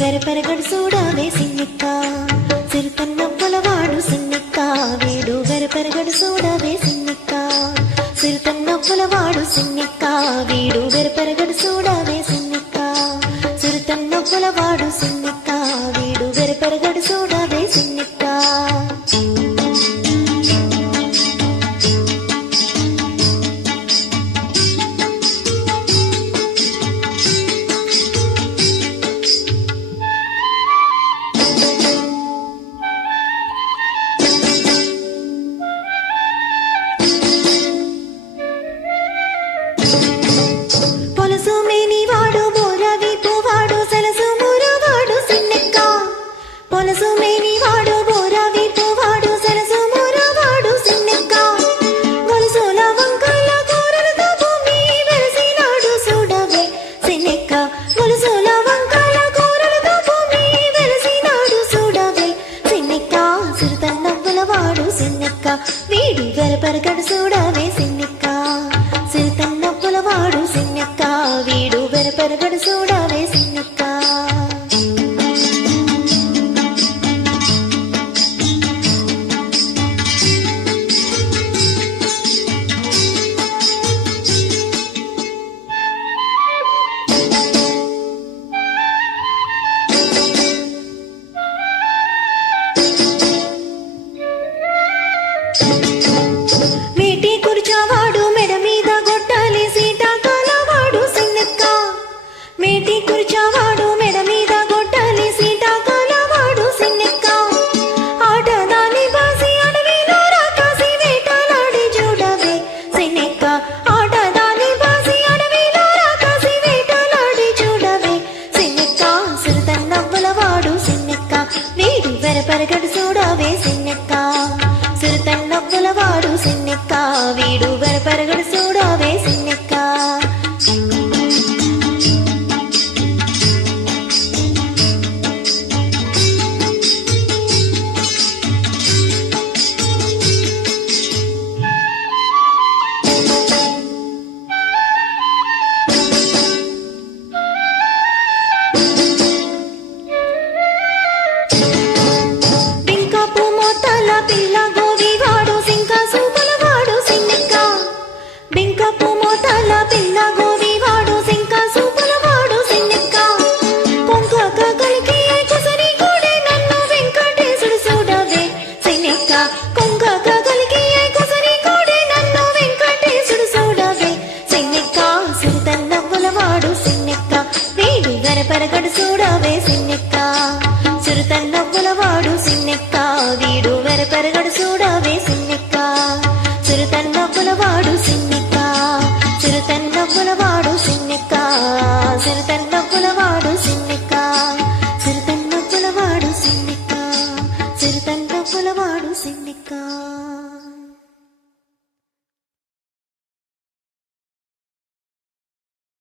వెరపెరగడు చూడవే సిన్నిక్క సిరితన్నొప్పులవాడు సిన్నిక్క వీడు వెరపెరగడు చూడవే సిన్నిక్క సిరితన్నొప్పులవాడు సిన్నిక్క వీడు వెరపెరగడు చూడవే సిన్నిక్క సిరితన్నొప్పులవాడు సిన్నిక్క వీడు వెరపెరగడు చూడవే సిన్నిక్క పొలసు మేనివాడు బోరవి పువాడు సలసు మురవాడు సిన్నెక్క పొలసు మేనివాడు బోరవి పువాడు సలసు మురవాడు సిన్నెక్క గొలుసుల వంకల కూరలతో భూమి వెలసినాడు చూడవే సిన్నెక్క గొలుసుల వంకల కూరలతో భూమి వెలసినాడు చూడవే సిన్నెక్క సిరితన్నొప్పులవాడు సిన్నెక్క వీడు వెరపెరగడు చూడవే సిన్నెక్క సిరితన్నొప్పులవాడు సిన్నెక్క వీడు వెరపెరగడు చూడవే సిన్నెక్క మేటి కుర్చవాడు మెడ మీద గొట్టాలి సీతాకాలవాడు సిన్నెక్క మేటి కుర్చవాడు మెడ మీద గొట్టాలి సీతాకాలవాడు సిన్నెక్క ఆటదాని బాసి అడవిలో రాకాసి వేటలాడి చూడవే సిన్నెక్క ఆటదాని బాసి అడవిలో రాకాసి వేటలాడి చూడవే సిన్నెక్క సిరితన్నొప్పులవాడు సిన్నెక్క వీడు వెరపెరగడు చూడవే సిన్నెక్క సిరితన్నొప్పులవాడు సిన్నెక్క వీడు వెరపెరగడు చూడవే సిన్నెక్క పింకపు మోతల పిల్ల గోవివాడు సింక సూపులవాడు సిన్నెక్క బింకపు మోతల పిల్ల గోవివాడు సింక సూపులవాడు సిన్నెక్క కొంకక కలికి కుసరి కూడే నన్ను వెంకటేశుడు చూడవే సిన్నెక్క కొంకక కలికి కుసరి కూడే నన్ను వెంకటేశుడు చూడవే సిన్నెక్క సిరితన్నొప్పులవాడు సిన్నెక్క వీడు వెరపెరగడు చూడవే సిన్నెక్క సిరితన్నొప్పులవాడు సిన్నెక్క వీడు వెరపెరగడు చూడవే సిన్నెక్క సిరితన్నొప్పులవాడు సిన్నెక్క సిరితన్నొప్పులవాడు సిన్నెక్క సిరితన్నొప్పులవాడు సిన్నెక్క సిరితన్నొప్పులవాడు సిన్నెక్క సిరితన్నొప్పులవాడు సిన్నెక్క